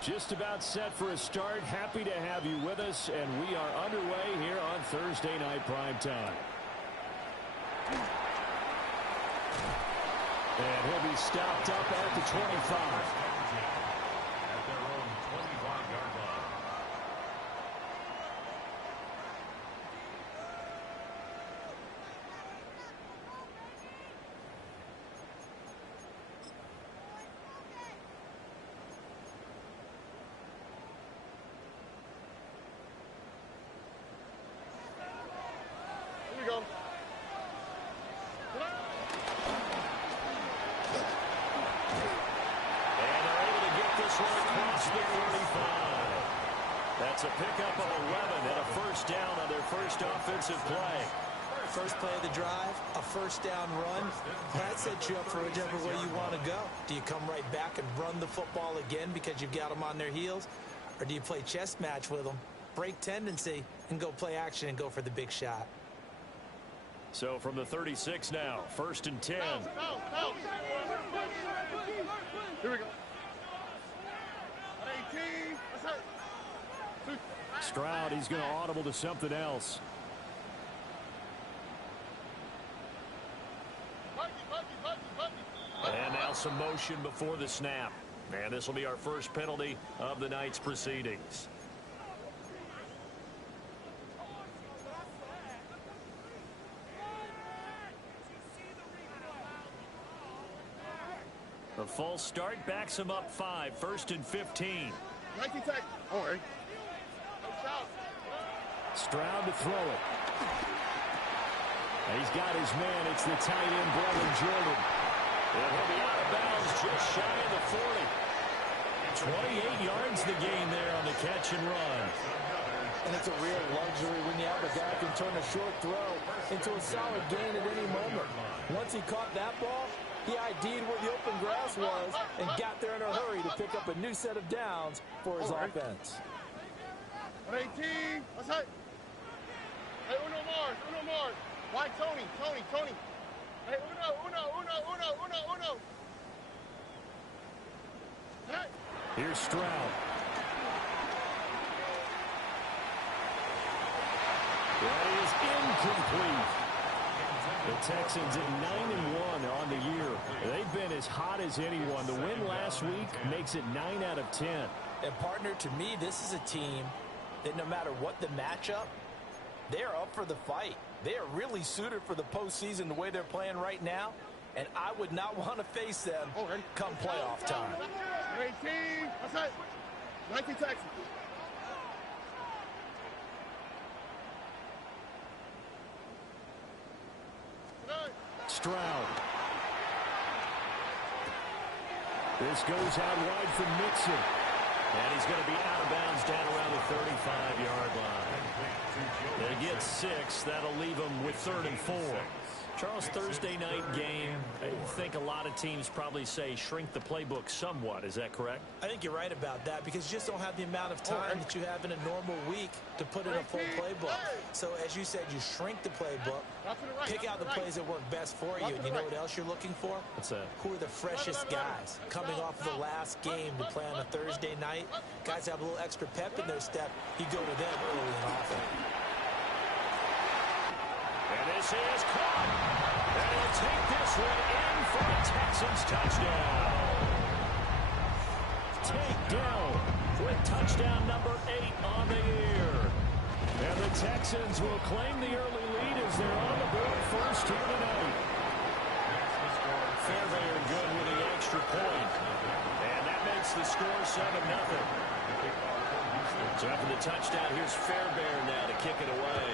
Just about set for a start. Happy to have you with us, and we are underway here on Thursday Night Primetime. And he'll be stopped up at the 25. At their own 25-yard line. Here we go. Across the 35. That's a pickup of 11 and a first down on their first offensive play. First play of the drive, a first down run. That sets you up for whichever way you want to go. Do you come right back and run the football again because you've got them on their heels? Or do you play chess match with them, break tendency, and go play action and go for the big shot? So from the 36 now, first and 10. Here we go. Stroud, he's going to audible to something else. And now some motion before the snap. And this will be our first penalty of the night's proceedings. The false start backs him up 5, first and 15. 19 tech. All right. Stroud to throw it. And he's got his man. It's the tight end, Brother Jordan. And he'll be out of bounds just shy of the 40. 28 yards the gain there on the catch and run. And it's a real luxury when you have a guy who can turn a short throw into a solid gain at any moment. Once he caught that ball, he ID'd where the open grass was and got there in a hurry to pick up a new set of downs for his offense. 118. Let's hit. Hey, uno more. Why, Tony. Hey, uno. Hey. Here's Stroud. That is incomplete. The Texans at 9-1 on the year. They've been as hot as anyone. The win last week makes it 9 out of 10. And partner, to me, this is a team that no matter what the matchup, they're up for the fight. They are really suited for the postseason the way they're playing right now, and I would not want to face them come playoff time. 18. Let's hit. 19 Texans. Stroud. This goes out wide from Mixon. And he's going to be out of bounds down around the 35-yard line. They get 6. That'll leave them with 3rd and 4. Charles, Thursday night game, I think a lot of teams probably say shrink the playbook somewhat. Is that correct? I think you're right about that because you just don't have the amount of time that you have in a normal week to put in a full playbook. So, as you said, you shrink the playbook, pick out the plays that work best for you, and you know what else you're looking for? What's that? Who are the freshest guys coming off of the last game to play on a Thursday night? Guys have a little extra pep in their step. You go to them early and often. And this is caught. And he'll take this one in for a Texans touchdown. Takedown with touchdown number 8 on the year. And the Texans will claim the early lead as they're on the board first here tonight. Fairbairn good with the extra point. And that makes the score 7-0. So after the touchdown, here's Fairbairn now to kick it away.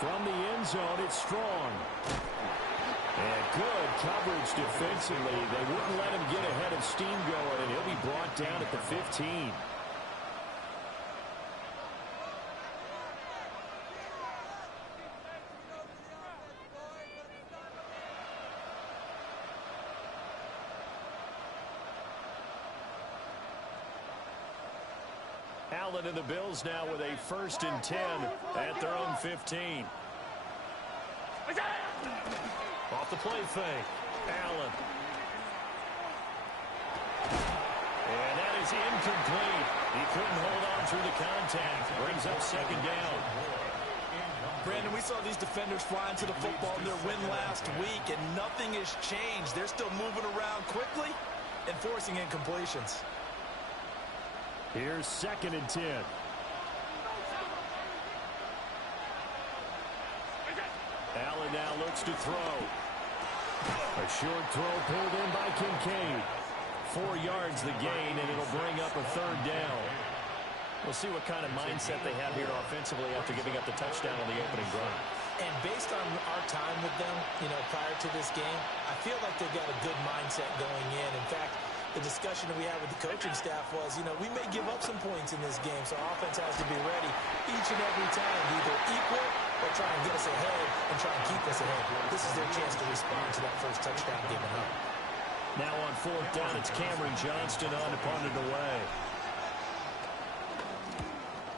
From the end zone, it's Strong. And good coverage defensively. They wouldn't let him get ahead of steam going, and he'll be brought down at the 15. Allen and the Bills now with a 1st and 10 at their own 15. Off the play fake. Allen. And that is incomplete. He couldn't hold on through the contact. Brings up second down. Brandon, we saw these defenders flying to the football in their win last week, and nothing has changed. They're still moving around quickly and forcing incompletions. Here's 2nd and 10. Allen now looks to throw. A short throw pulled in by Kincaid. 4 yards the gain, and it'll bring up a 3rd down. We'll see what kind of mindset they have here offensively after giving up the touchdown on the opening drive. And based on our time with them, prior to this game, I feel like they've got a good mindset going in. In fact, the discussion that we had with the coaching staff was, we may give up some points in this game, so our offense has to be ready each and every time to either equal or try and get us ahead and try and keep us ahead. This is their chance to respond to that first touchdown given up. Now on 4th down, it's Cameron Johnston on to punt it away.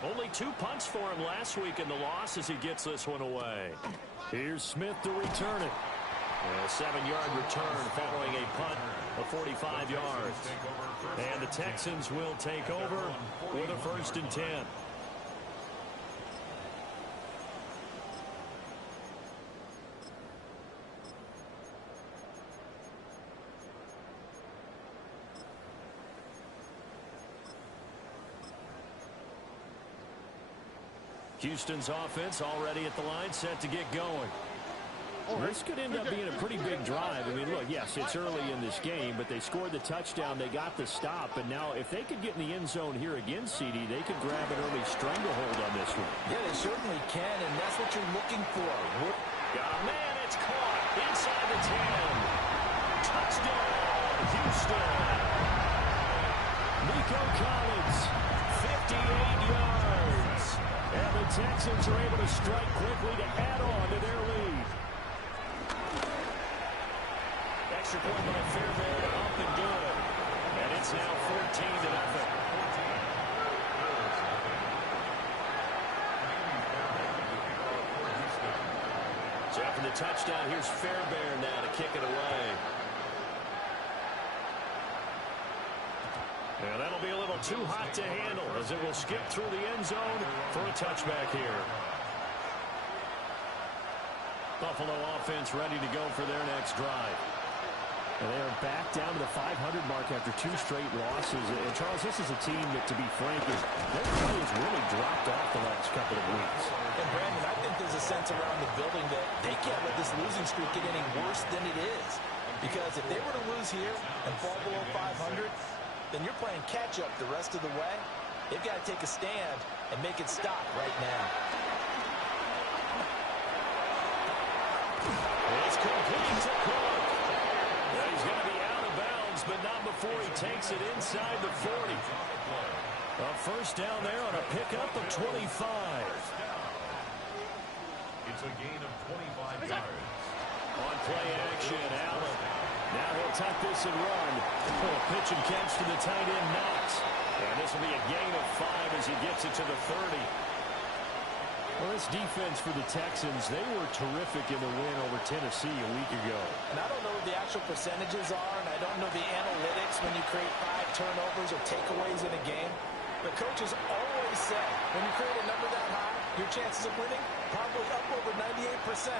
Only 2 punts for him last week in the loss as he gets this one away. Here's Smith to return it. A 7-yard return following a punt of 45 yards. And the Texans will take over with a 1st and 10. Houston's offense already at the line, set to get going. This could end up being a pretty big drive. I mean, look, yes, it's early in this game, but they scored the touchdown. They got the stop, and now if they could get in the end zone here again, CD, they could grab an early stranglehold on this one. Yeah, they certainly can, and that's what you're looking for. Got a man, it's caught inside the 10. Touchdown, Houston. Nico Collins, 58 yards. And the Texans are able to strike quickly to add on to their lead. Extra point by Fairbairn to up and good. And it's now 14-0. So after the touchdown, here's Fairbairn now to kick it away. And that'll be a little too hot to handle as it will skip through the end zone for a touchback here. Buffalo offense ready to go for their next drive. And they are back down to the 500 mark after 2 straight losses. And Charles, this is a team that, to be frank, their play has really dropped off the last couple of weeks. And Brandon, I think there's a sense around the building that they can't let this losing streak get any worse than it is. Because if they were to lose here and fall below 500, then you're playing catch-up the rest of the way. They've got to take a stand and make it stop right now. It's complete to Cook. He's going to be out of bounds, but not before he takes it inside the 40. A first down there on a pickup of 25. It's a gain of 25 yards. On play action, Allen. Now he'll tuck this and run. A pitch and catch to the tight end, Knox. And this will be a gain of 5 as he gets it to the 30. Well, this defense for the Texans, they were terrific in the win over Tennessee a week ago. And I don't know what the actual percentages are, and I don't know the analytics when you create 5 turnovers or takeaways in a game. But coaches always say, when you create a number that high, your chances of winning probably up over 98%.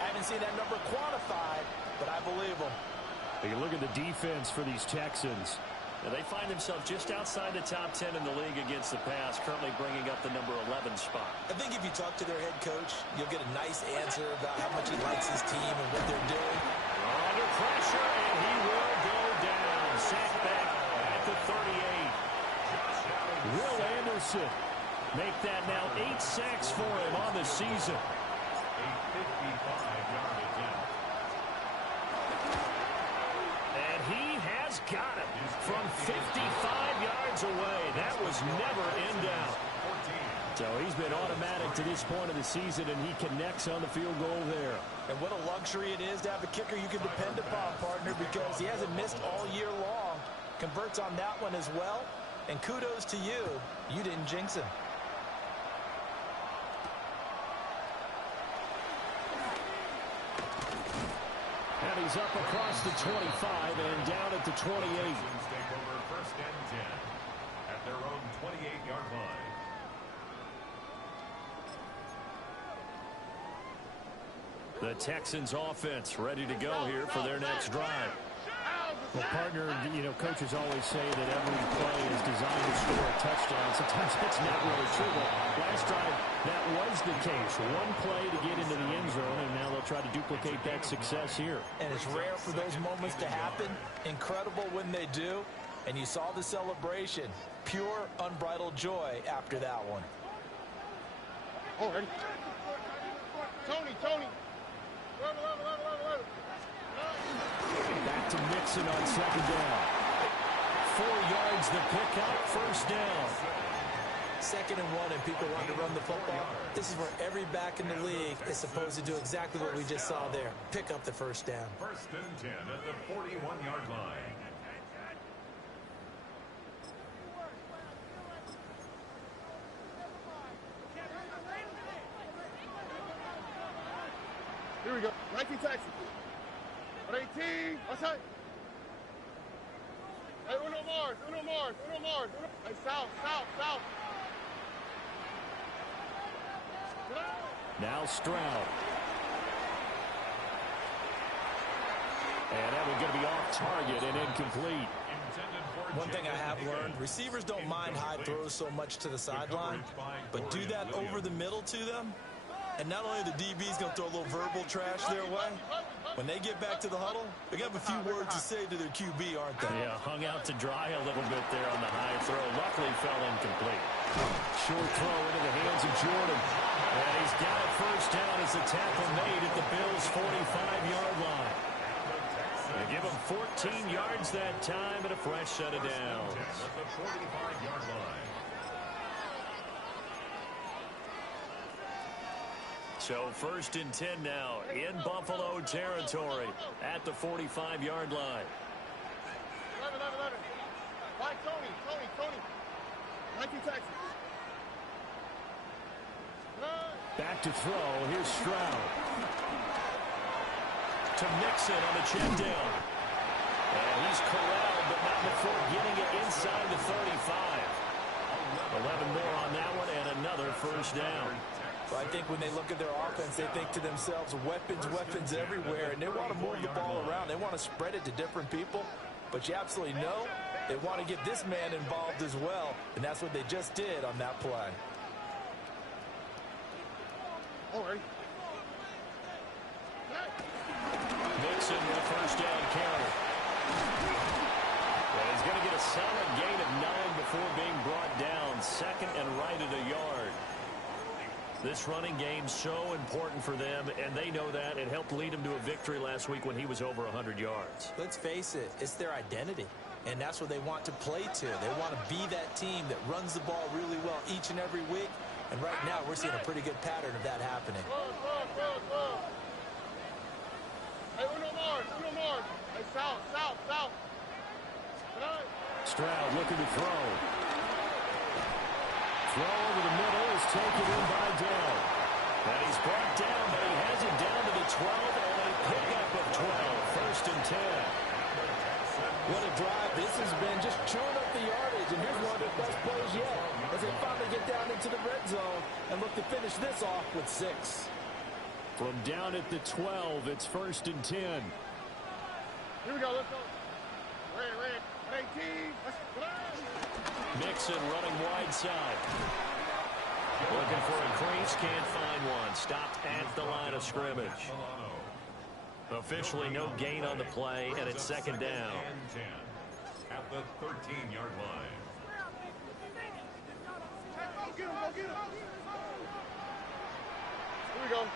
I haven't seen that number quantified, but I believe them. You look at the defense for these Texans. Now they find themselves just outside the top 10 in the league against the pass, currently bringing up the number 11 spot. I think if you talk to their head coach, you'll get a nice answer about how much he likes his team and what they're doing. Under pressure, and he will go down. Sacked back at the 38. Will Anderson make that now 8 sacks for him on the season. A 55-yard attempt. And he has got it from 55 yards away. That was never in doubt. So he's been automatic to this point of the season, and he connects on the field goal there. And what a luxury it is to have a kicker you can depend upon, partner, because he hasn't missed all year long. Converts on that one as well. And kudos to you. You didn't jinx him. is up across the 25 and down at the 28. Texans take over first and 10 at their own 28-yard line. The Texans offense ready to go here for their next drive. Well, partner, you know, coaches always say that every play is designed to score a touchdown. Sometimes that's not really true, but last drive, that was the case. One play to get into the end zone, and now they'll try to duplicate that success here. And it's rare for those moments to happen. Incredible when they do. And you saw the celebration. Pure, unbridled joy after that one. Oh, ready? Tony. Level. Back to Mixon on second down. 4 yards the pickup, first down. 2nd and 1 and people want to run the football. This is where every back in the league is supposed to do exactly what we just saw there. Pick up the first down. First and 10 at the 41-yard line. Here we go. 19 Texans. 18. Outside. Hey, Uno Mars. Hey, south. Now Stroud. And that one's going to be off target and incomplete. One thing I have learned, receivers don't mind high throws so much to the sideline, but do that over the middle to them. And not only the DB's going to throw a little verbal trash their way, when they get back to the huddle, they're going to have a few words to say to their QB, aren't they? Yeah, hung out to dry a little bit there on the high throw. Luckily fell incomplete. Short throw into the hands of Jordan. And he's got it first down as the tackle made at the Bills' 45-yard line. They give him 14 yards that time and a fresh set of downs. At the 45-yard line. So first and 10 now in Buffalo territory at the 45-yard line. 11. Right, Tony. 19 Texans. Back to throw. Here's Stroud. To Mixon on the check down. And he's corralled, but not before getting it inside the 35. 11 more on that one and another first down. Well, I think when they look at their offense, they think to themselves, weapons everywhere, and they want to move the ball around. They want to spread it to different people, but you absolutely know they want to get this man involved as well, and that's what they just did on that play. All right. Mixon with a first down carry. And he's going to get a solid gain of 9 before being brought down. Second and right at a yard. This running game's so important for them, and they know that. It helped lead them to a victory last week when he was over 100 yards. Let's face it, it's their identity, and that's what they want to play to. They want to be that team that runs the ball really well each and every week, and right now we're seeing a pretty good pattern of that happening. Hey, Uno Mars. Hey, south. Stroud looking to throw. Throw over the middle is taken in by Dell. And he's brought down, but he has it down to the 12 and a pickup of 12. First and 10. What a drive this has been, just chewing up the yardage. And here's one of the best plays yet as they finally get down into the red zone and look to finish this off with 6. From down at the 12, it's first and 10. Here we go. Let's go. Red. 18. Mixon running wide side. Looking for a crease, can't find one. Stopped at the line of scrimmage. Officially no gain on the play, and it's second down. At the 13-yard line. Go get him. Here we go.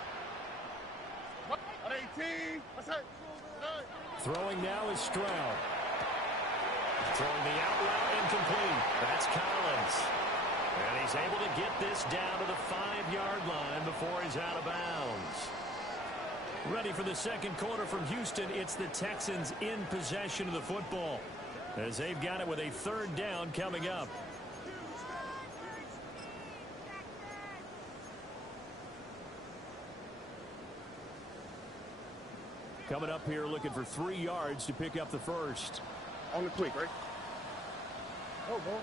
18. That's it. Throwing now is Stroud. Throwing the out route incomplete. That's Collins. And he's able to get this down to the 5-yard line before he's out of bounds. Ready for the second quarter from Houston. It's the Texans in possession of the football as they've got it with a third down coming up. coming up here looking for 3 yards to pick up the first. On the quick, right? Oh, boy.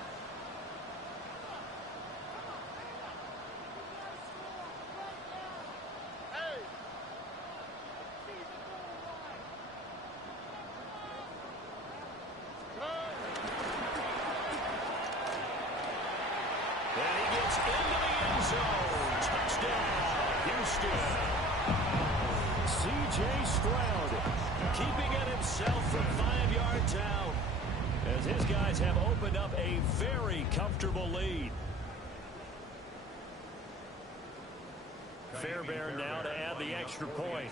Keeping it himself from 5 yards out as his guys have opened up a very comfortable lead. Fairbairn now to add the extra point.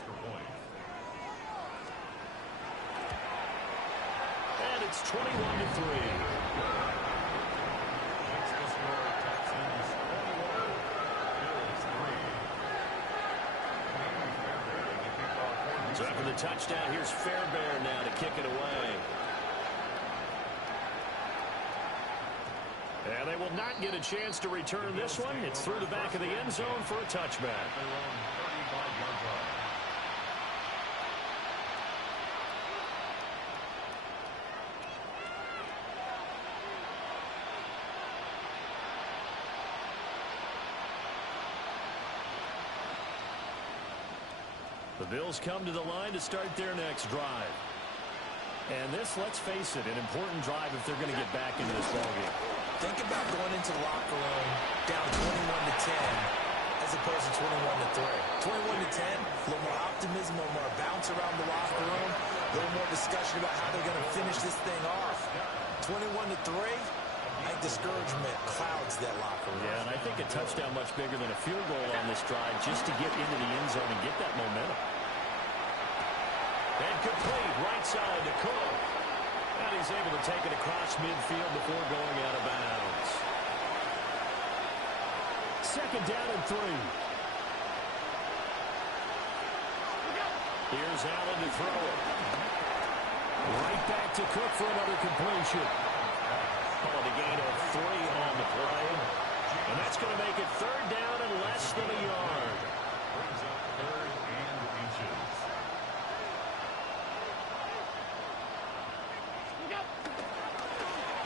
And it's 21-3. So after the touchdown, here's Fairbairn now to kick it away. And they will not get a chance to return this one. It's through the back of the end zone for a touchback. The Bills come to the line to start their next drive. And this, let's face it, an important drive if they're going to get back into this ballgame. Think about going into the locker room down 21-10 as opposed to 21-3. 21-10, a little more optimism, a little more bounce around the locker room, a little more discussion about how they're going to finish this thing off. 21-3, I think discouragement clouds that locker room. Yeah, and I think a touchdown much bigger than a field goal on this drive just to get into the end zone and get that momentum. And complete right side to Cook. And he's able to take it across midfield before going out of bounds. Second down and 3. Here's Allen to throw it. Right back to Cook for another completion. Oh, the gain of 3 on the play. And that's going to make it third down and less than a yard. Brings up 3rd and inches.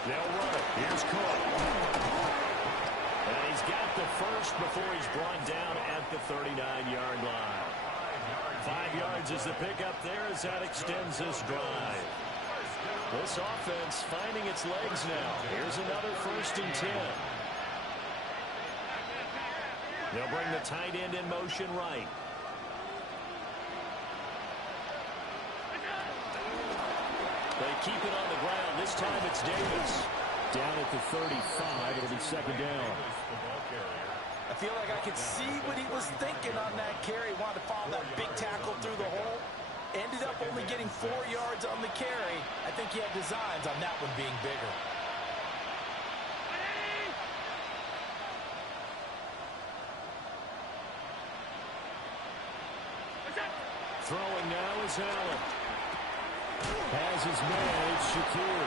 They'll run it. Here's Cook. And he's got the first before he's brought down at the 39-yard line. 5 yards is the pickup there as that extends this drive. This offense finding its legs now. Here's another 1st and 10. They'll bring the tight end in motion right. They keep it on the ground. This time it's Davis. Down at the 35. It'll be second down. I feel like I could see what he was thinking on that carry. Wanted to follow that big tackle through the hole. Ended up only getting 4 yards on the carry. I think he had designs on that one being bigger. Throwing now is Allen. Has his man, it's Shakir.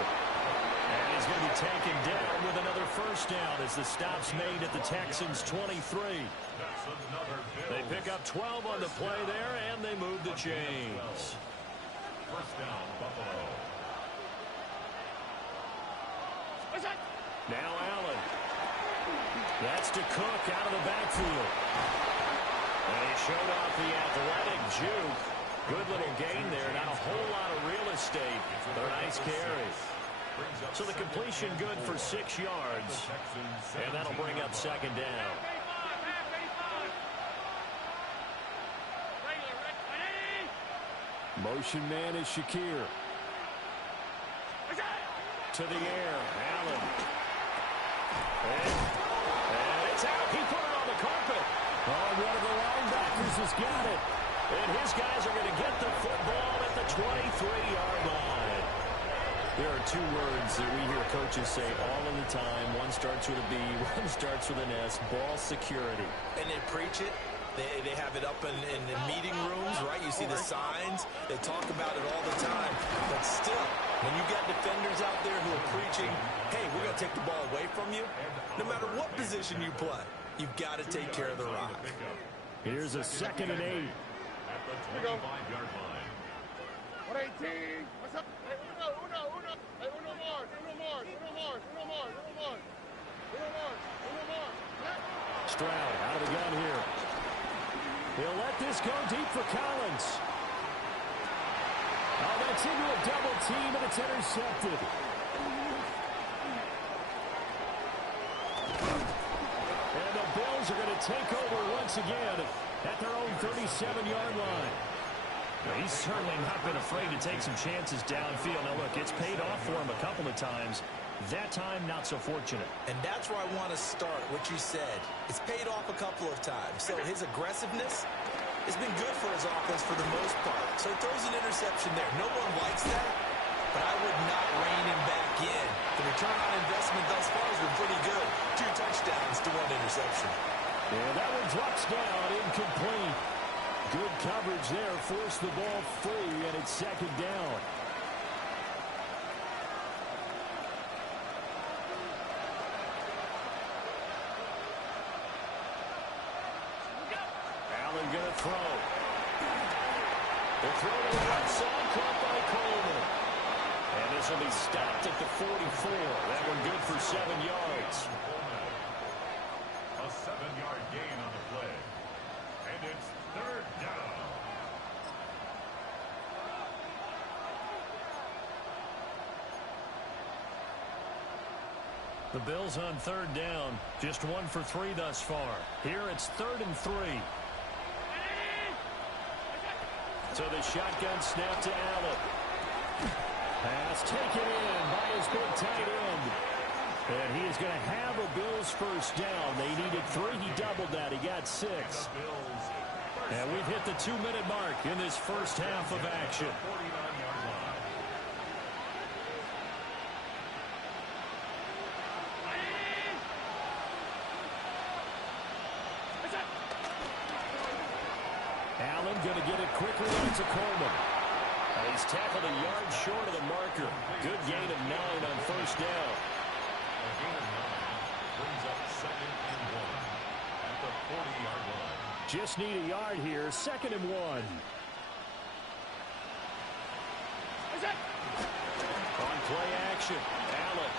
And he's going to be taken down with another first down as the stop's made at the Texans' 23. They pick up 12 on the play there, and they move the chains. First down, Buffalo. Now Allen. That's to Cook out of the backfield. And he showed off the athletic juke. Good little gain there. Not a whole lot of real estate, but a nice carry. So the completion good for 6 yards. And that'll bring up second down. Motion man is Shakir. To the air, Allen. And it's out. He put it on the carpet. Oh, one of the linebackers has got it. And his guys are going to get the football at the 23-yard line. There are 2 words that we hear coaches say all of the time. One starts with a B, one starts with an S. Ball security. And they preach it. They have it up in the meeting rooms, right? You see the signs. They talk about it all the time. But still, when you got defenders out there who are preaching, hey, we're going to take the ball away from you, no matter what position you play, you've got to take care of the rock. Here's a 2nd and 8. At the 25-yard line. Por 18. What's up? Hey, uno. Hey, uno more. Stroud out of the gun here. He'll let this go deep for Collins. Oh, that's into a double team, and it's intercepted. And the Bills are going to take over once again at their own 37-yard line. He's certainly not been afraid to take some chances downfield. Now, look, it's paid off for him a couple of times. That time, not so fortunate. And that's where I want to start, what you said. It's paid off a couple of times. So his aggressiveness has been good for his offense for the most part. So he throws an interception there. No one likes that, but I would not rein him back in. The return on investment thus far has been pretty good. 2 touchdowns to 1 interception. Yeah, that one drops down, incomplete. Good coverage there, forced the ball free, and it's 2nd down. Allen going to throw. The throw to the right side, caught by Coleman. And this will be stopped at the 44. That one good for 7 yards. A 7-yard gain on the play. And it's 3rd down. The Bills on 3rd down. Just 1 for 3 thus far. Here it's 3rd and 3. So the shotgun snap to Allen. Pass taken in by his big tight end. And he is going to have a Bills first down. They needed 3. He doubled that. He got 6. And we've hit the 2-minute mark in this first half of action. Allen going to get it quickly on to Coleman. He's tackled a yard short of the marker. Good gain of 9 on first down. A gain of 9 brings up 2nd and 1 at the 40-yard line. Just need a yard here. 2nd and 1. On play action, Allen.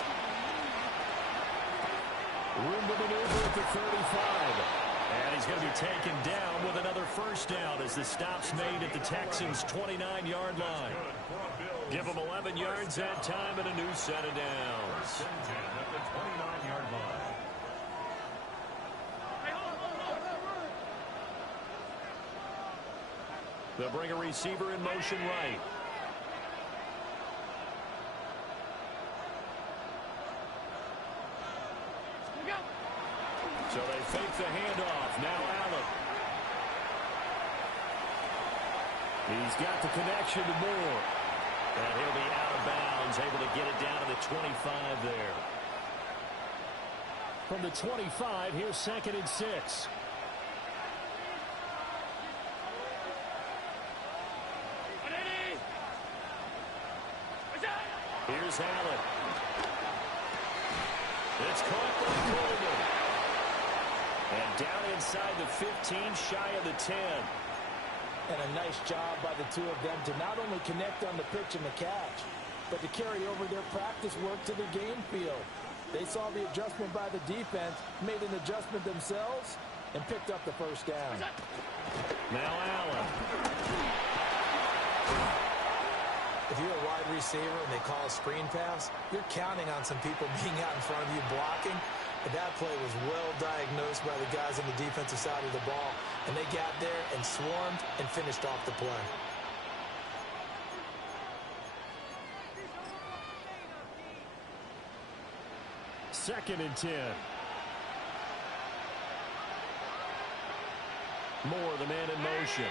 Room to maneuver at the 35. And he's going to be taken down with another first down as the stop's made at the Texans' 29-yard line. Give them 11 yards that time and a new set of downs. At the 29-yard line. They'll bring a receiver in motion right. So they fake the handoff. Now Allen. He's got the connection to Moore. And he'll be out of bounds, able to get it down to the 25 there. From the 25, here's 2nd and 6. Here's Allen. It's caught by Coleman. And down inside the 15, shy of the 10. And a nice job by the 2 of them to not only connect on the pitch and the catch, but to carry over their practice work to the game field. They saw the adjustment by the defense, made an adjustment themselves, and picked up the first down. Now Allen. If you're a wide receiver and they call a screen pass, you're counting on some people being out in front of you blocking. But that play was well diagnosed by the guys on the defensive side of the ball. And they got there and swarmed and finished off the play. Second and 10. Moore, the man in motion.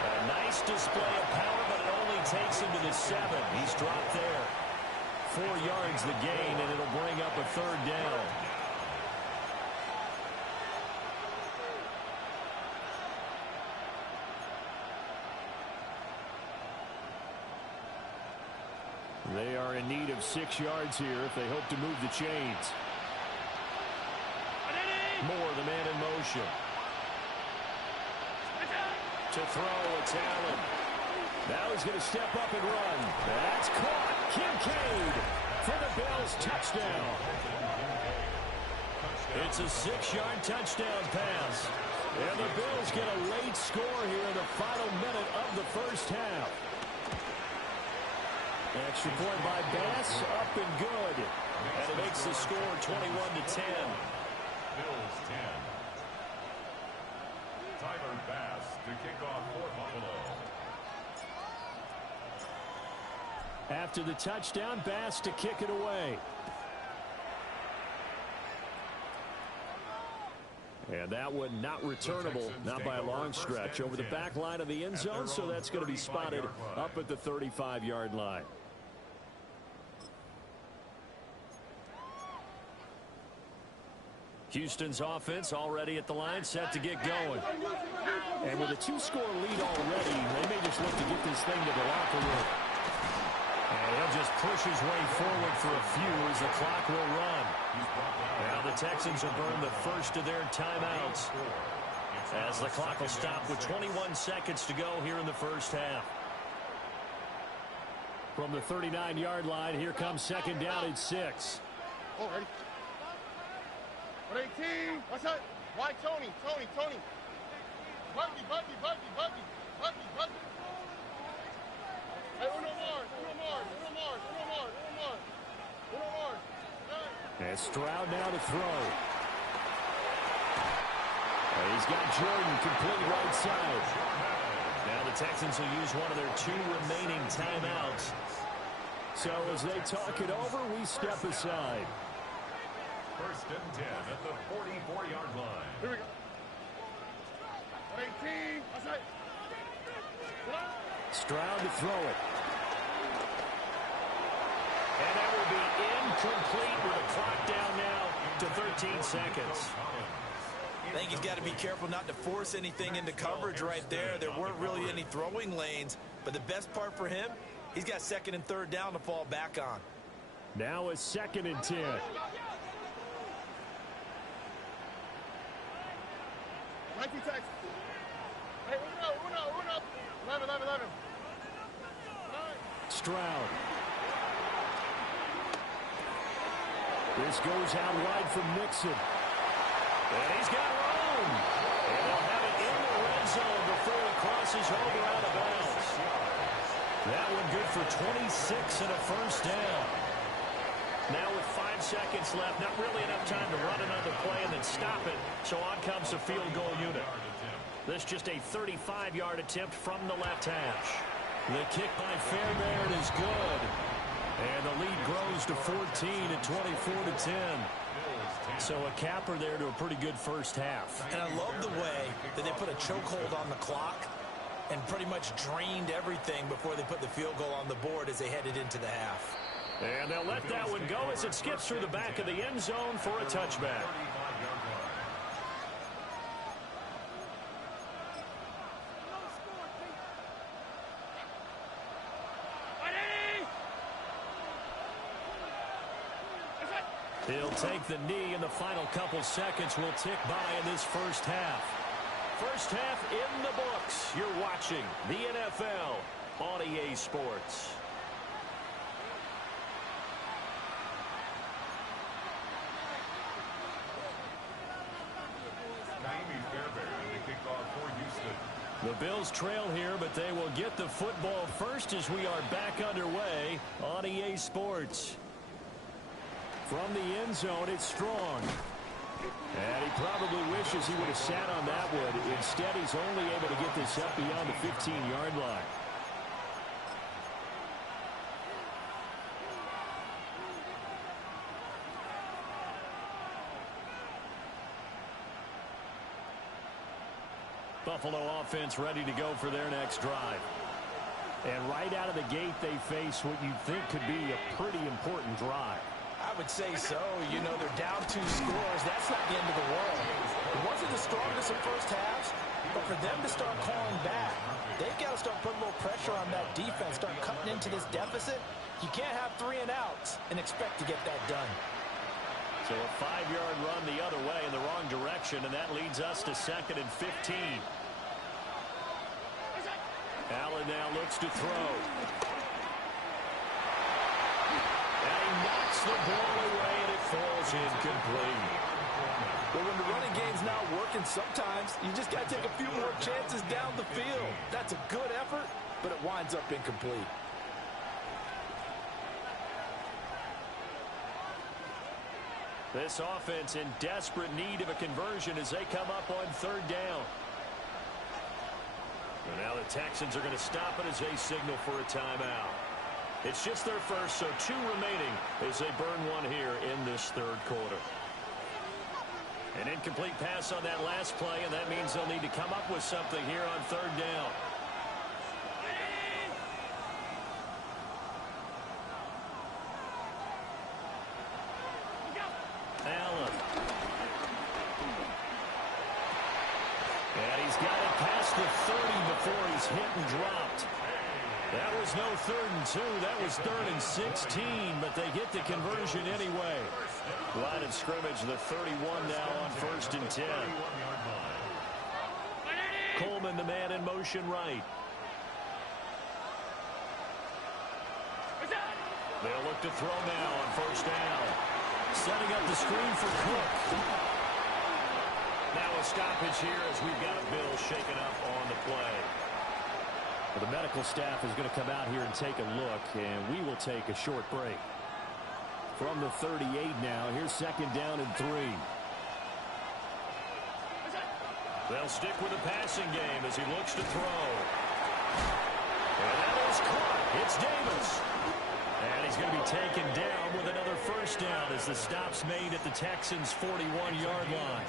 A nice display of power, but it only takes him to the 7. He's dropped there. 4 yards the gain, and it'll bring up a 3rd down. They are in need of 6 yards here if they hope to move the chains. Moore, the man in motion. To throw, it's Allen. Now he's going to step up and run. That's caught. Kincaid for the Bills touchdown. It's a 6-yard touchdown pass. And the Bills get a late score here in the final minute of the first half. Extra point by Bass, up and good. And it makes the score 21-10. Bills 10. Tyler Bass to kick off for Buffalo. After the touchdown, Bass to kick it away. And that one not returnable, not by a long stretch, over the back line of the end zone, so that's going to be spotted up at the 35-yard line. Houston's offense already at the line, set to get going. And with a 2-score lead already, they may just look to get this thing to the locker room. And he'll just push his way forward for a few as the clock will run. Now the Texans will burn the first of their timeouts as the clock will stop with 21 seconds to go here in the first half. From the 39-yard line, here comes second down at 6. Oh, ready. 118. What's that? Why Tony? Buggy. Hey, uno more. And Stroud now to throw. And he's got Jordan complete right side. Now the Texans will use one of their 2 remaining timeouts. So as they talk it over, we step aside. First and 10 at the 44-yard line. Here we go. 118. What's that? Stroud to throw it. And that will be incomplete with a clock down now to 13 seconds. I think he's got to be careful not to force anything into coverage right there. There weren't really any throwing lanes, but the best part for him, he's got second and third down to fall back on. Now a 2nd and 10. Texas. Hey, uno. 11. Stroud. This goes out wide from Mixon. And he's got room. And they'll have it in the red zone before it crosses over out of bounds. That one good for 26 and a first down. Now with 5 seconds left, not really enough time to run another play and then stop it. So on comes the field goal unit. This just a 35-yard attempt from the left hash. The kick by Fairbairn is good. And the lead grows to 14 at 24-10. So a capper there to a pretty good first half. And I love the way that they put a chokehold on the clock and pretty much drained everything before they put the field goal on the board as they headed into the half. And they'll let that one go as it skips through the back of the end zone for a touchback. He'll take the knee, and the final couple seconds will tick by in this first half. First half in the books. You're watching the NFL on EA Sports. The Bills trail here, but they will get the football first as we are back underway on EA Sports. From the end zone, it's Strong. And he probably wishes he would have sat on that one. Instead, he's only able to get this up beyond the 15-yard line. Buffalo offense ready to go for their next drive. And right out of the gate, they face what you think could be a pretty important drive. I would say so. You know, they're down 2 scores. That's not the end of the world. It wasn't the strongest of first halves, but for them to start calling back, they've got to start putting a little pressure on that defense, start cutting into this deficit. You can't have 3 and outs and expect to get that done. So a 5-yard run the other way in the wrong direction, and that leads us to 2nd and 15. Allen now looks to throw. And he knocks the ball away, and it falls incomplete. Well, when the running game's not working, sometimes you just got to take a few more chances down the field. That's a good effort, but it winds up incomplete. This offense in desperate need of a conversion as they come up on third down. And now the Texans are going to stop it as they signal for a timeout. It's just their first, so 2 remaining as they burn one here in this third quarter. An incomplete pass on that last play, and that means they'll need to come up with something here on third down. Allen. And he's got it past the 30 before he's hit and dropped. That was no 3rd and 2. That was 3rd and 16, but they get the conversion anyway. Line of scrimmage, the 31 now on 1st and 10. Coleman, the man in motion right. They'll look to throw now on 1st down. Setting up the screen for Cook. Now a stoppage here as we've got a Bill shaken up on the play. Well, the medical staff is going to come out here and take a look, and we will take a short break. From the 38 now, here's 2nd down and 3. They'll stick with the passing game as he looks to throw. And that is caught. It's Davis. And he's going to be taken down with another 1st down as the stop's made at the Texans' 41-yard line.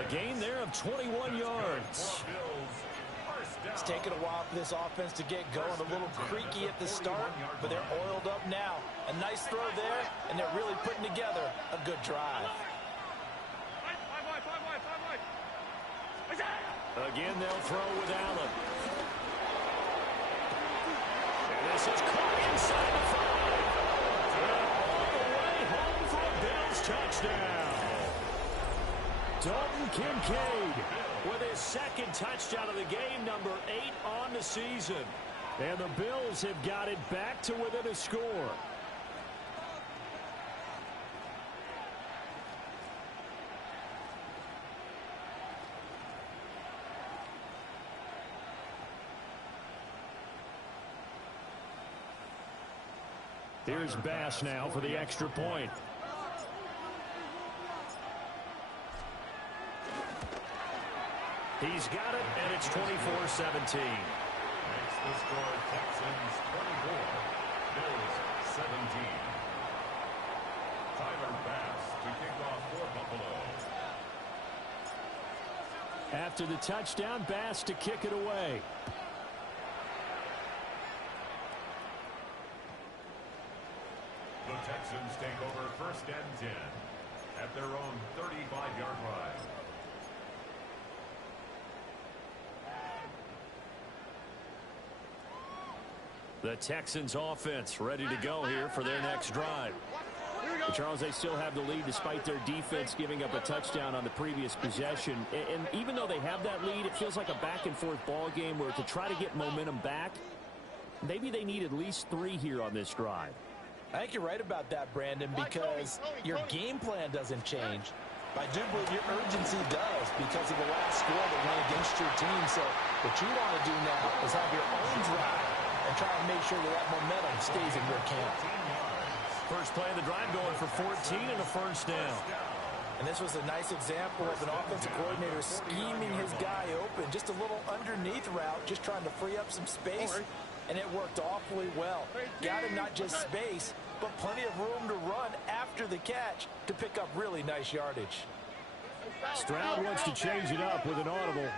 A gain there of 21 yards. It's taken a while for this offense to get going. A little creaky at the start, but they're oiled up now. A nice throw there, and they're really putting together a good drive. Again, they'll throw with Allen. And this is caught inside the 5. All the way home for a Bills touchdown. Dalton Kincaid with his 2nd touchdown of the game, number 8 on the season. And the Bills have got it back to within a score. Here's Bass now for the extra point. He's got it, and it's 24-17. Makes the score Texans 24, Bills 17. Tyler Bass to kick off for Buffalo. After the touchdown, Bass to kick it away. The Texans take over 1st and 10 at their own 35-yard line. The Texans offense ready to go here for their next drive. But Charles, they still have the lead despite their defense giving up a touchdown on the previous possession. And even though they have that lead, it feels like a back-and-forth ball game where to try to get momentum back, maybe they need at least 3 here on this drive. I think you're right about that, Brandon, because your game plan doesn't change. I do believe your urgency does because of the last score that went against your team. So what you want to do now is have your own drive and try and make sure that that momentum stays in your camp. First play of the drive going for 14 and a 1st down. And this was a nice example of an offensive coordinator scheming his guy open. Just a little underneath route, just trying to free up some space. And it worked awfully well. Got him not just space, but plenty of room to run after the catch to pick up really nice yardage. Stroud wants to change it up with an audible.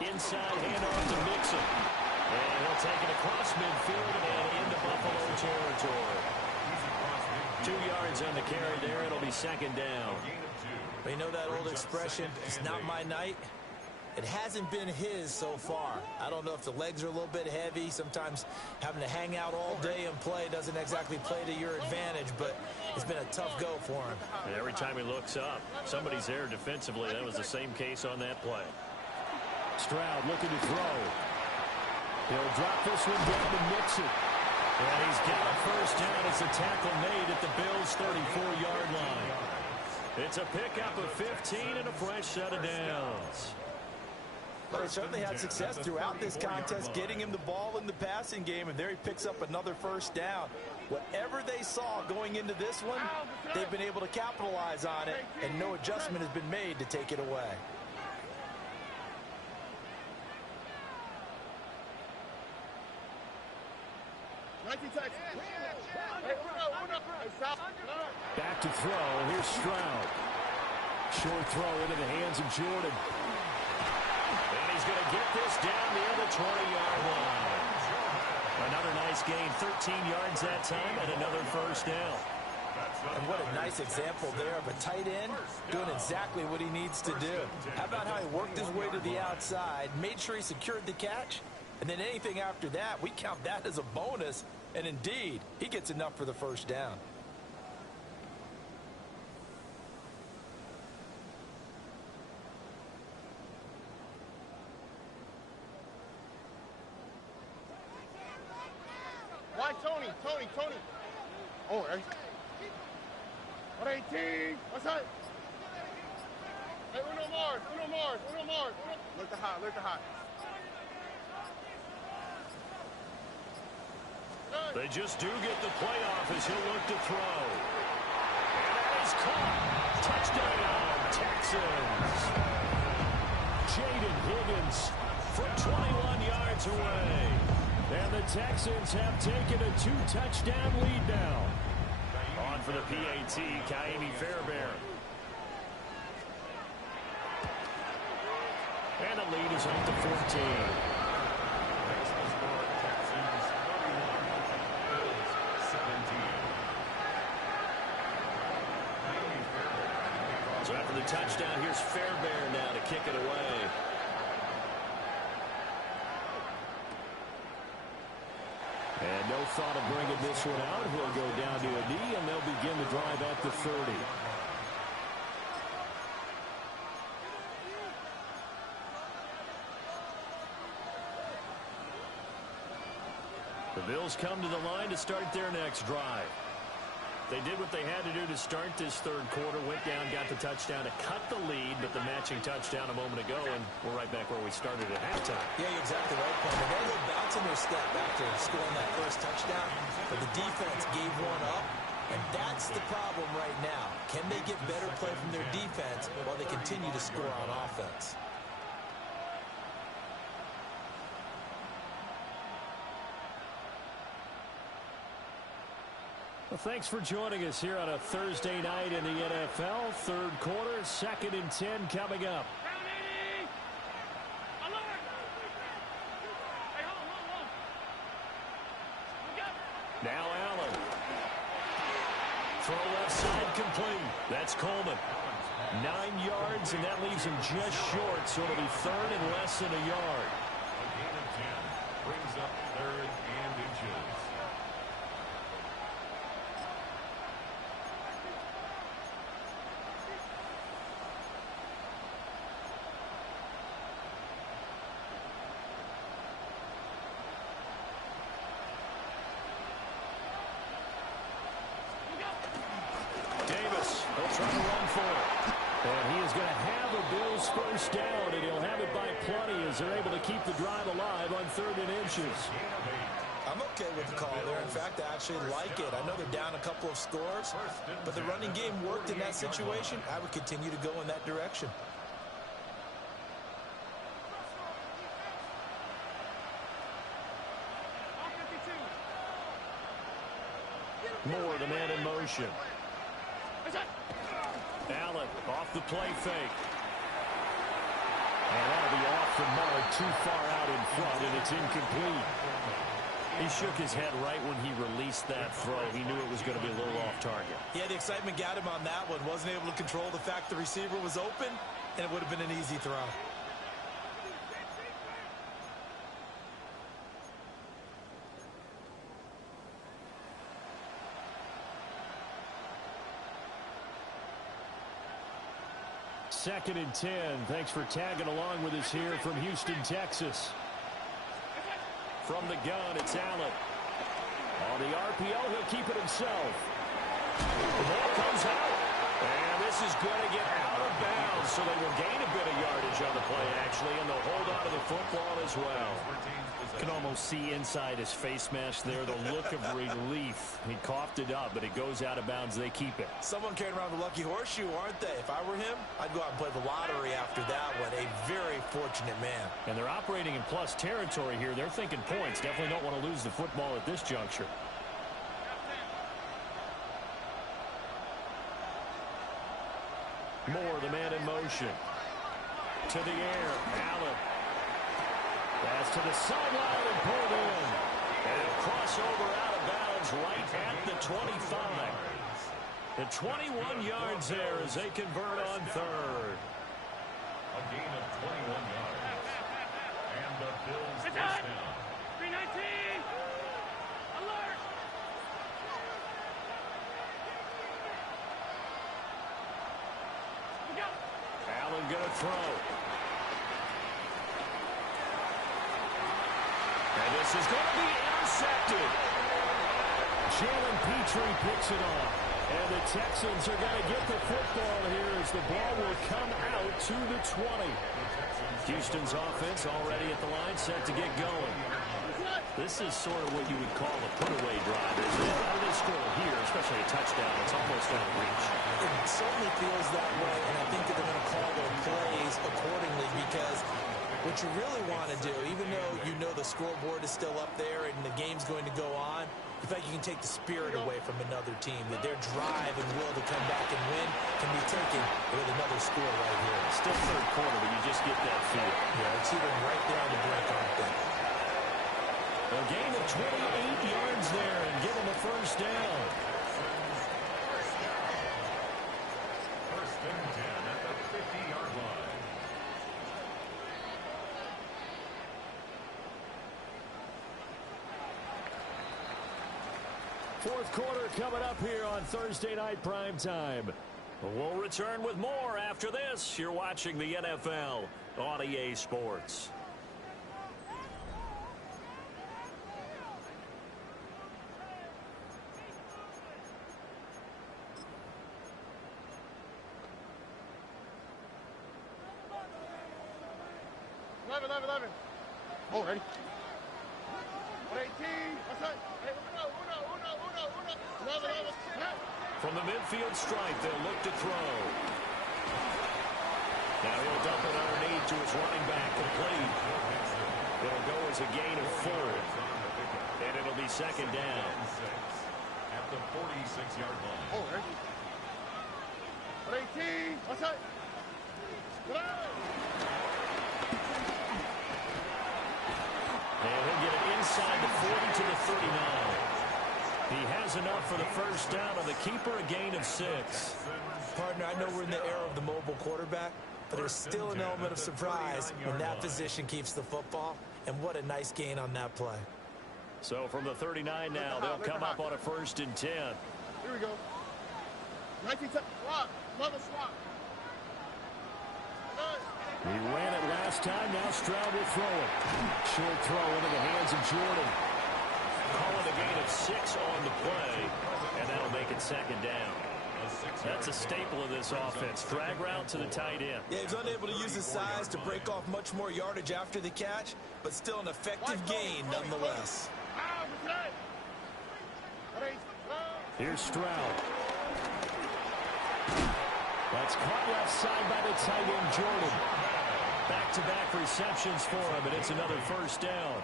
Inside handoff to Mixon. And he'll take it across midfield and into Buffalo territory. 2 yards on the carry there. It'll be 2nd down. But you know that old expression, it's not my night? It hasn't been his so far. I don't know if the legs are a little bit heavy. Sometimes having to hang out all day and play doesn't exactly play to your advantage, but it's been a tough go for him. And every time he looks up, somebody's there defensively. That was the same case on that play. Stroud looking to throw. He'll drop this one down to Mixon. And he's got a first down. It's a tackle made at the Bills' 34-yard line. It's a pickup of 15 and a fresh set of downs. Well, they certainly had success throughout this contest, getting him the ball in the passing game, and there he picks up another first down. Whatever they saw going into this one, they've been able to capitalize on it, and no adjustment has been made to take it away. Back to throw. Here's Stroud. Short throw into the hands of Jordan. And he's going to get this down the other 20-yard line. Another nice gain, 13 yards that time, and another first down. And what a nice example there of a tight end doing exactly what he needs to do. How about how he worked his way to the outside, made sure he secured the catch, and then anything after that, we count that as a bonus. And indeed, he gets enough for the first down. Why, Tony? Oh, hey. 118. What's up? Hey, uno Mars. Look the hot. They just do get the playoff as he'll look to throw. And that is caught. Touchdown, Texans. Jaden Higgins from 21 yards away. And the Texans have taken a 2-touchdown lead now. On for the PAT, Kaimi Fairbairn. And the lead is up to 14. So after the touchdown, here's Fairbairn now to kick it away. And no thought of bringing this one out. He'll go down to a knee, and they'll begin the drive at the 30. The Bills come to the line to start their next drive. They did what they had to do to start this third quarter, went down, got the touchdown to cut the lead, but the matching touchdown a moment ago, and we're right back where we started at halftime. Yeah, you're exactly right, Paul. They had a little bounce in their step after scoring that first touchdown, but the defense gave one up, and that's the problem right now. Can they get better play from their defense while they continue to score on offense? Well, thanks for joining us here on a Thursday night in the NFL. Third quarter, 2nd and 10 coming up. Now Allen. Throw left side complete. That's Coleman. 9 yards, and that leaves him just short, so it'll be third and less than a yard. A gain of 10 brings up third and inches. He'll try to run for it. And he is going to have a Bills first down, and he'll have it by plenty as they're able to keep the drive alive on 3rd and inches. I'm okay with the call there. In fact, I actually like it. I know they're down a couple of scores, but the running game worked in that situation. I would continue to go in that direction. Moore, the man in motion. Allen off the play fake. And that'll be off the mark, too far out in front, and it's incomplete. He shook his head right when he released that throw. He knew it was going to be a little off target. Yeah, the excitement got him on that one. Wasn't able to control the fact the receiver was open, and it would have been an easy throw. 2nd and 10. Thanks for tagging along with us here from Houston, Texas. From the gun, it's Allen. On the RPO, he'll keep it himself. The ball comes out. And this is going to get out of bounds, so they will gain a bit of yardage on the play, actually, and they'll hold on to the football as well. You can almost see inside his face mask there the look of relief. He coughed it up, but it goes out of bounds. They keep it. Someone carrying around the lucky horseshoe, aren't they? If I were him, I'd go out and play the lottery after that one. A very fortunate man. And they're operating in plus territory here. They're thinking points. Definitely don't want to lose the football at this juncture. Moore, the man in motion. To the air, Allen. Pass to the sideline and pulled in. And it'll cross over out of bounds right at the 25. The 21 yards there as they convert on third. A gain of 21 yards. And the Bills first down. 319. Alert. Allen going to throw. And this is going to be intercepted. Jalen Petrie picks it off. And the Texans are going to get the football here as the ball will come out to the 20. Houston's offense already at the line, set to get going. This is sort of what you would call a put-away drive, isn't it? How do they score here, especially a touchdown? It's almost out of reach. It certainly feels that way, and I think that they're going to call their plays accordingly because what you really want to do, even though you know the scoreboard is still up there and the game's going to go on, you feel like you can take the spirit away from another team, that their drive and will to come back and win can be taken with another score right here. Still third quarter, but you just get that feel. Yeah, it's even right there on the brink, aren't they? A gain of 28 yards there and give them a first down. First and 10 at the 50-yard line. Fourth quarter coming up here on Thursday Night Prime Time. We'll return with more after this. You're watching the NFL on EA Sports. Oh, ready? 118. What's that? Hey, uno. 11. From the midfield stripe, they'll look to throw. Now he'll dump it underneath to his running back, complete. It'll go as a gain of 4. And it'll be second down. At the 46-yard line. Oh, ready? 118. What's that? And he'll get it inside the 40 to the 39. He has enough for the first down, and the keeper a gain of 6. Partner, I know we're in the era of the mobile quarterback, but there's still an element of surprise when that position keeps the football, and what a nice gain on that play. So from the 39 now, they'll come up on a first and 10. Here we go. 19 swap. Another swap. He ran it last time. Now Stroud will throw it. Short throw into the hands of Jordan. Calling a gain of 6 on the play, and that'll make it second down. That's a staple of this offense. Drag route to the tight end. Yeah, he's unable to use his size to break off much more yardage after the catch, but still an effective gain nonetheless. Here's Stroud. That's caught left side by the tight end, Jordan. Back-to-back receptions for him, and it's another first down.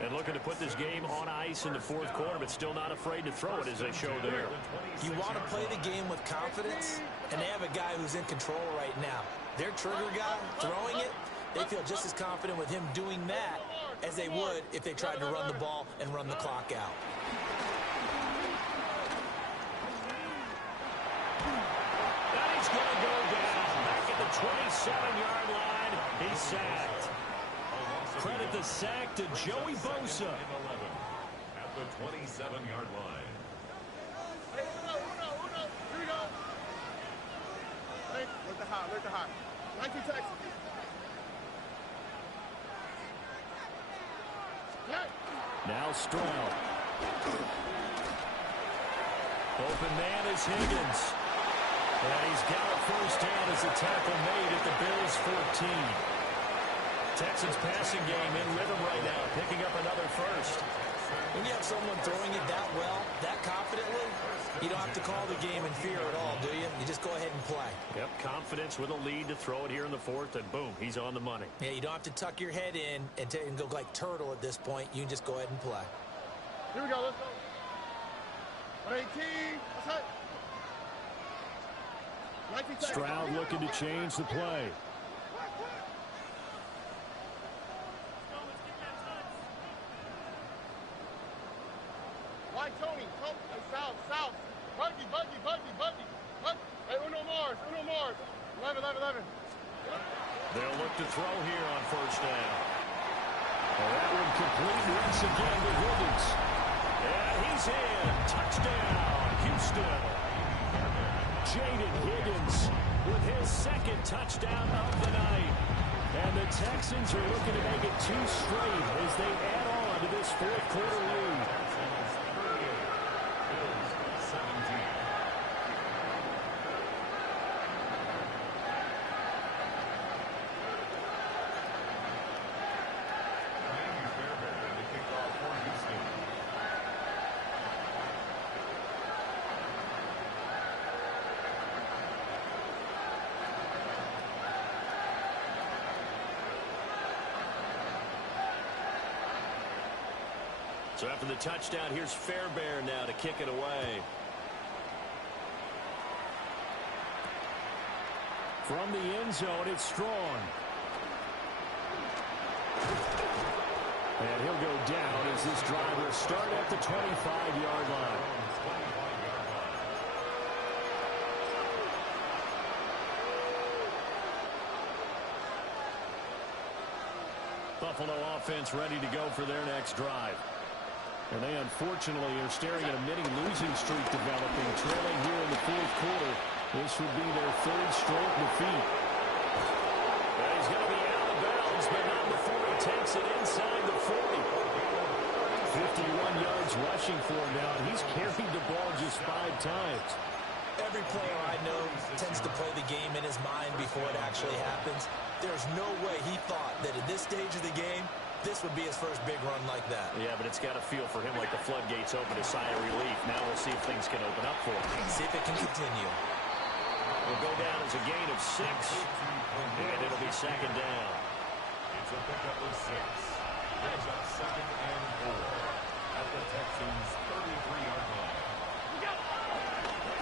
And looking to put this game on ice in the fourth quarter, but still not afraid to throw it as they show there. You want to play the game with confidence, and they have a guy who's in control right now. Their trigger guy, throwing it, they feel just as confident with him doing that as they would if they tried to run the ball and run the clock out. And he's going to go down. Back at the 27-yard line, he's sacked. Credit the sack to Joey Bosa. At the 27-yard line. Hey, uno. Here we go. Hey, look the hot. 19 Texans. Now Stroud. Open man is Higgins. And he's got a first down as a tackle made at the Bills' 14. Texans passing game in rhythm right now, picking up another first. When you have someone throwing it that well, that confidently, you don't have to call the game in fear at all, do you? You just go ahead and play. Yep, confidence with a lead to throw it here in the fourth, and boom, he's on the money. Yeah, you don't have to tuck your head in and go like turtle at this point. You can just go ahead and play. Here we go, let's go. 118, that's it. 19 Texans. Stroud looking to change the play. Why Tony? Hey, south. Buggy. Hey, uno Mars. 11. They'll look to throw here on first down. Well, that one complete once again with Higgins. And he's in. Touchdown, Houston. Jaden Higgins with his second touchdown of the night. And the Texans are looking to make it 2 straight as they add on to this fourth quarter lead. So after the touchdown, here's Fairbairn now to kick it away. From the end zone, it's Strong. And he'll go down as this drive will start at the 25-yard line. Buffalo offense ready to go for their next drive. And they unfortunately are staring at a mini losing streak developing, trailing here in the fourth quarter. This would be their third straight defeat. Well, he's going to be out of bounds, but not before he takes it inside the 40. 51 yards rushing for him now, and he's carried the ball just 5 times. Every player I know tends to play the game in his mind before it actually happens. There's no way he thought that at this stage of the game, this would be his first big run like that. Yeah, but it's got to feel for him like the floodgates open, a sigh of relief. Now we'll see if things can open up for him. See if it can continue. Will go down as a gain of 6, and it'll be second down. It's a pickup of 6. Brings up 2nd and 4 at the Texans' 33-yard line.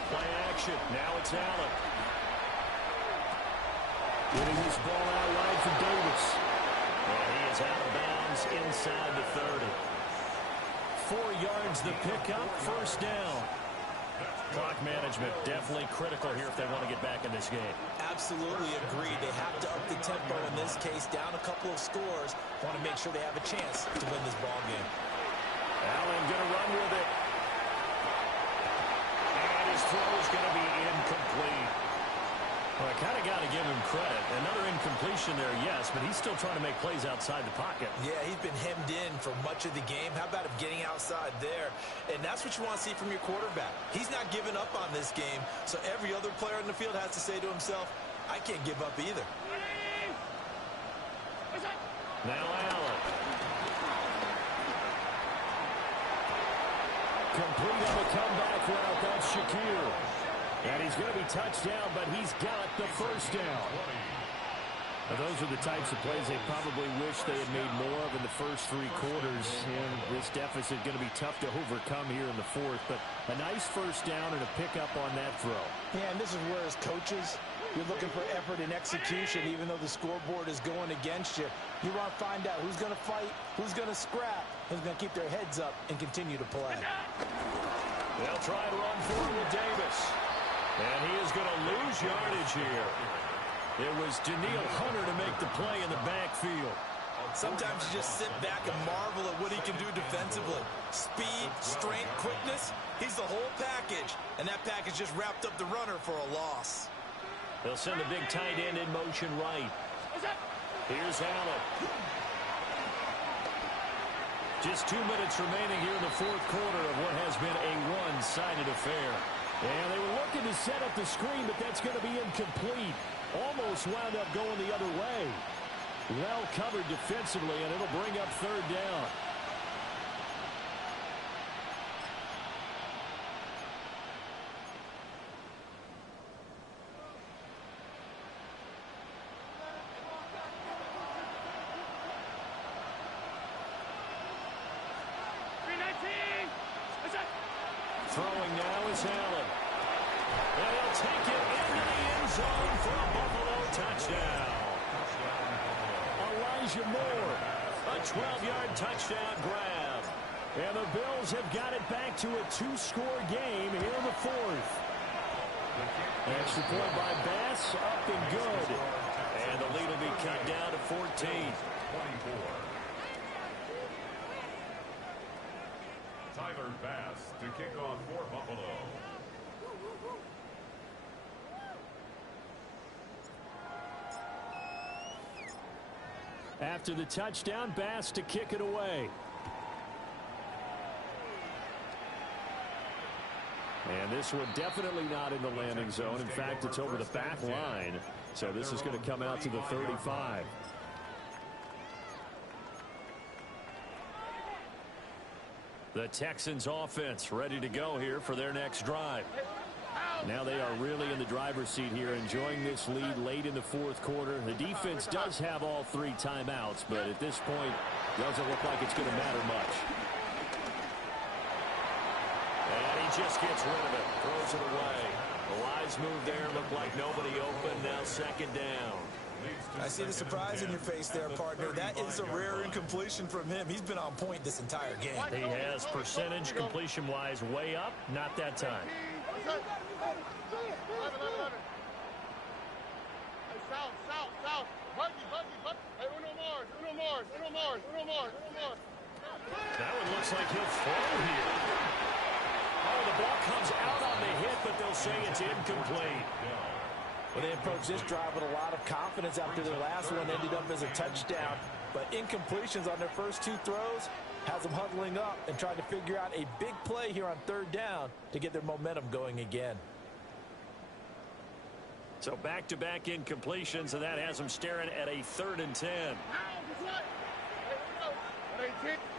Play action. Now it's Allen. Getting this ball out wide for Davis. And he is out of bounds inside the 30. 4 yards the pickup, first down. Clock management definitely critical here if they want to get back in this game. Absolutely agreed. They have to up the tempo in this case, down a couple of scores. Want to make sure they have a chance to win this ball game. Allen going to run with it. And his throw is going to be incomplete. Well, I kind of got to give him credit. Another incompletion there, yes, but he's still trying to make plays outside the pocket. Yeah, he's been hemmed in for much of the game. How about him getting outside there? And that's what you want to see from your quarterback. He's not giving up on this game, so every other player in the field has to say to himself, I can't give up either. Now Allen. Complete on the comeback route. That's Shakir. And he's going to be touched down, but he's got the first down. Now, those are the types of plays they probably wish they had made more of in the first 3 quarters. And this deficit going to be tough to overcome here in the fourth. But a nice first down and a pickup on that throw. Yeah, and this is where as coaches, you're looking for effort and execution, even though the scoreboard is going against you. You want to find out who's going to fight, who's going to scrap, who's going to keep their heads up and continue to play. They'll try to run forward with Davis. And he is going to lose yardage here. It was Daniil Hunter to make the play in the backfield. Sometimes you just sit back and marvel at what he can do defensively. Speed, strength, quickness, he's the whole package. And that package just wrapped up the runner for a loss. They'll send the big tight end in motion right. Here's Allen. Just 2 minutes remaining here in the fourth quarter of what has been a one-sided affair. And they were looking to set up the screen, but that's going to be incomplete. Almost wound up going the other way. Well covered defensively, and it'll bring up third down. Throwing now is Allen. And he'll take it into the end zone for a Buffalo touchdown. Elijah Moore, a 12-yard touchdown grab. And the Bills have got it back to a two-score game here in the fourth. Extra point by Bass, up and good. And the lead will be cut down to 14. 24. Tyler Bass to kick off for Buffalo. After the touchdown, Bass to kick it away. And this one definitely not in the landing zone. In fact, it's over the back line. So this is going to come out to the 35. The Texans offense ready to go here for their next drive. Now they are really in the driver's seat here, enjoying this lead late in the fourth quarter. The defense does have all three timeouts, but at this point, doesn't look like it's going to matter much. And he just gets rid of it, throws it away. The wise move there, looked like nobody open, now second down. I see the surprise in your face there, partner. That is a rare incompletion from him. He's been on point this entire game. He has percentage completion-wise way up, not that time. That one looks like he'll fall here. Oh, the ball comes out on the hit, but they'll say it's incomplete. Well, they approached this drive with a lot of confidence after their last one ended up as a touchdown. But incompletions on their first two throws has them huddling up and trying to figure out a big play here on third down to get their momentum going again. So back-to-back incompletions, and that has them staring at a 3rd and 10.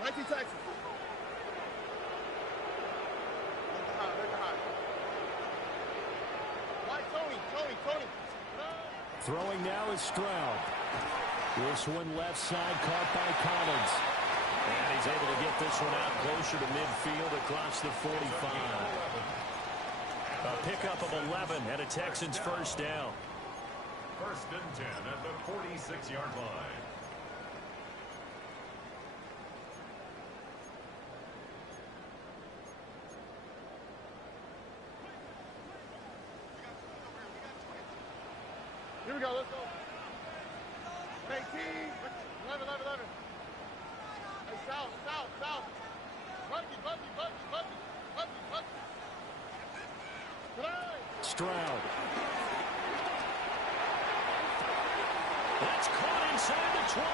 19 Texans. Tony. Throwing now is Stroud. This one left side caught by Collins. And he's able to get this one out closer to midfield across the 45. A pickup of 11 and a Texans first down. 1st and 10 at the 46-yard line. Here we go, let's go. 19, 11. Hey, south. Buggy. Stroud. That's caught inside the 20.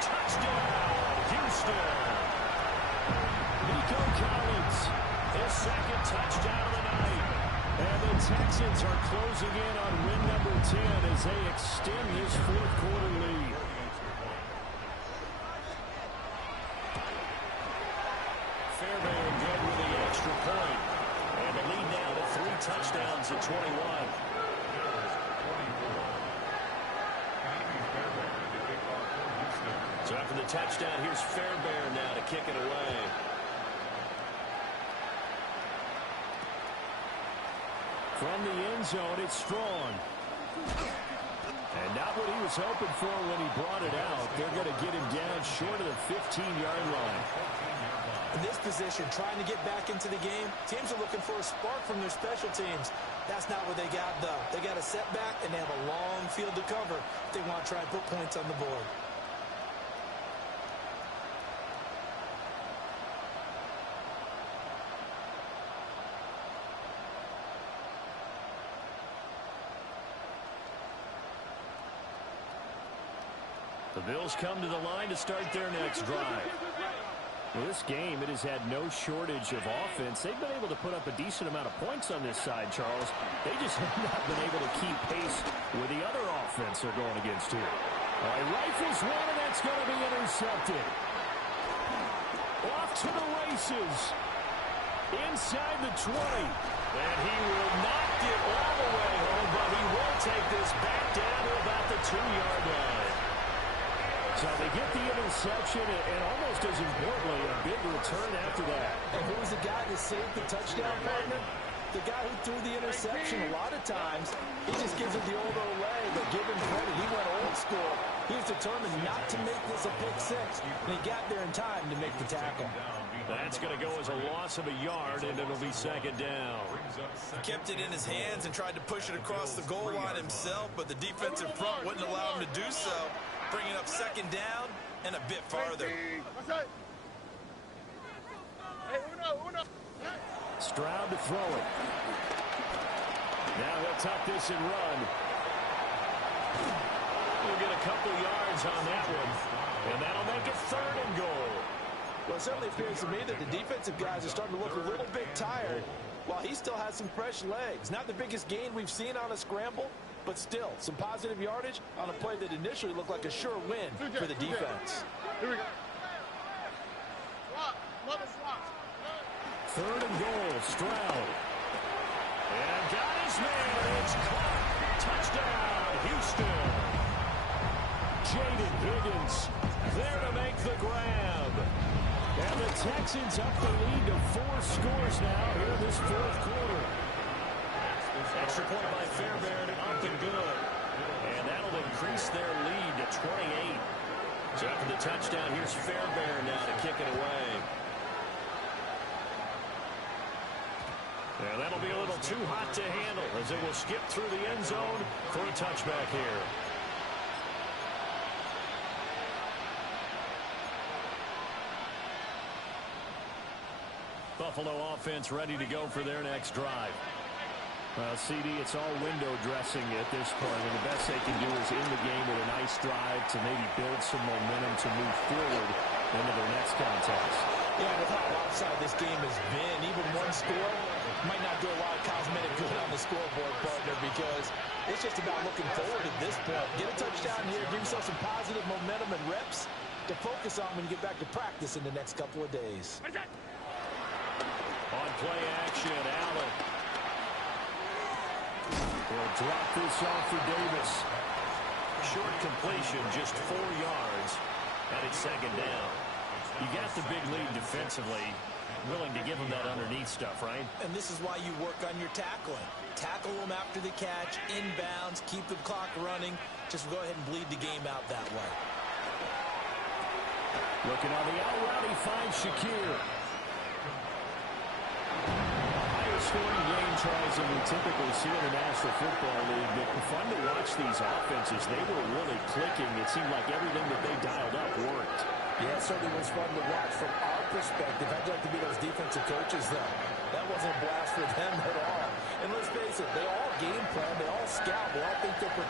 Touchdown, Houston. Nico Collins, His 2nd touchdown of the night. and the Texans are closing in on win number 10 as they extend this fourth quarter lead. Fairbairn good with the extra point. And the lead now to 3 touchdowns at 21. So after the touchdown, here's Fairbairn now to kick it away. From the end zone, it's Strong. And not what he was hoping for when he brought it out. They're going to get him down short of the 15-yard line. In this position, trying to get back into the game, teams are looking for a spark from their special teams. That's not what they got, though. They got a setback, and they have a long field to cover if they want to try and put points on the board. Bills come to the line to start their next drive. Well, this game, it has had no shortage of offense. They've been able to put up a decent amount of points on this side, Charles. They just have not been able to keep pace with the other offense they're going against here. All right, rifles one, and that's going to be intercepted. Off to the races. Inside the 20. And he will not get all the way home, but he will take this back down to about the 2-yard line. So they get the interception, and almost as importantly, a big return after that. And who was the guy that saved the touchdown, partner? The guy who threw the interception. A lot of times, he just gives it the old leg, but give him credit. He went old school. He was determined not to make this a pick six, and he got there in time to make the tackle. That's going to go as a loss of a yard, and it'll be second down. He kept it in his hands and tried to push it across the goal line himself, but the defensive front wouldn't allow him to do so, bringing up second down and a bit farther. Stroud to throw it. Now he'll tuck this and run. We'll get a couple yards on that one, and that'll make it 3rd and goal. Well, it certainly appears to me that the defensive guys are starting to look a little bit tired while he still has some fresh legs. Not the biggest gain we've seen on a scramble, but still some positive yardage on a play that initially looked like a sure win for the defense. Here we go. Swap. Mother swap. 3rd and goal, Stroud. And got his man. It's caught. Touchdown, Houston. Jaden Higgins there to make the grab. And the Texans up the lead to 4 scores now here in this 4th quarter. Extra point by Fairbairn, up and good. And that'll increase their lead to 28. So after the touchdown, here's Fairbairn now to kick it away. And that'll be a little too hot to handle as it will skip through the end zone for a touchback here. Buffalo offense ready to go for their next drive. Well, CD, it's all window dressing at this point, and the best they can do is in the game with a nice drive to maybe build some momentum to move forward into their next contest. Yeah, with how lopsided this game has been, even one score might not do a lot of cosmetic good on the scoreboard, partner, because it's just about looking forward at this point. Get a touchdown here, give yourself some positive momentum and reps to focus on when you get back to practice in the next couple of days. On play action, Allen. Will drop this off for Davis. Short completion, just 4 yards, and it's second down. You got the big lead defensively, willing to give them that underneath stuff, right? And this is why you work on your tackling. Tackle them after the catch, inbounds, keep the clock running. Just go ahead and bleed the game out that way. Looking on the out route, he finds Shakir. Scoring game tries than we typically see in the National Football League, but fun to watch these offenses. They were really clicking. It seemed like everything that they dialed up worked. Yeah, it certainly was fun to watch from our perspective. I'd like to be those defensive coaches, though. That wasn't a blast for them at all. And let's face it, they all game plan, they all scout, they all think they're prepared.